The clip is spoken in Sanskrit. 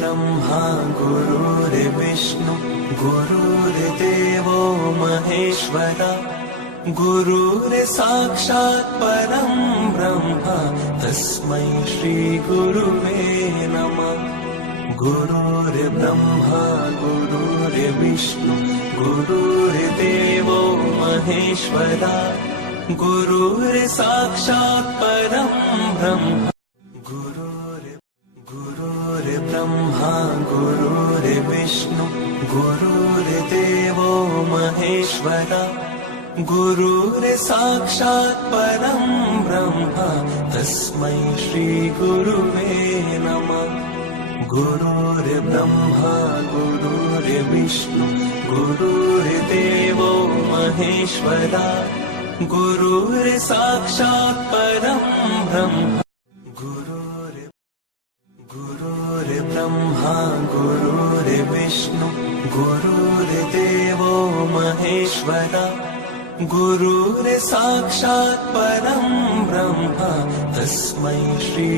गुरुर्ब्रह्मा गुरुर्विष्णु गुरुर्देवो महेश्वरा गुरुर्साक्षात् परं ब्रह्म तस्मै श्रीगुरुवे नमः। गुरुर्ब्रह्मा गुरुर्विष्णु गुरुर्देवो महेश्वरा गुरुर्साक्षात् परं ब्रह्म गुरुर्ब्रह्मा गुरुर्विष्णु गुरुर्देवो महेश्वरा गुरुर्साक्षात् परं ब्रह्म तस्मै श्रीगुरुवे नमः। गुरुर्ब्रह्मा गुरुर्विष्णु गुरुर्देवो महेश्वरा गुरुर्साक्षात् परं ब्रह्म गुरुर्ब्रह्मा गुरुर्विष्णु गुरुर्देवो महेश्वरा गुरुर्साक्षात् परं ब्रह्म तस्मै श्री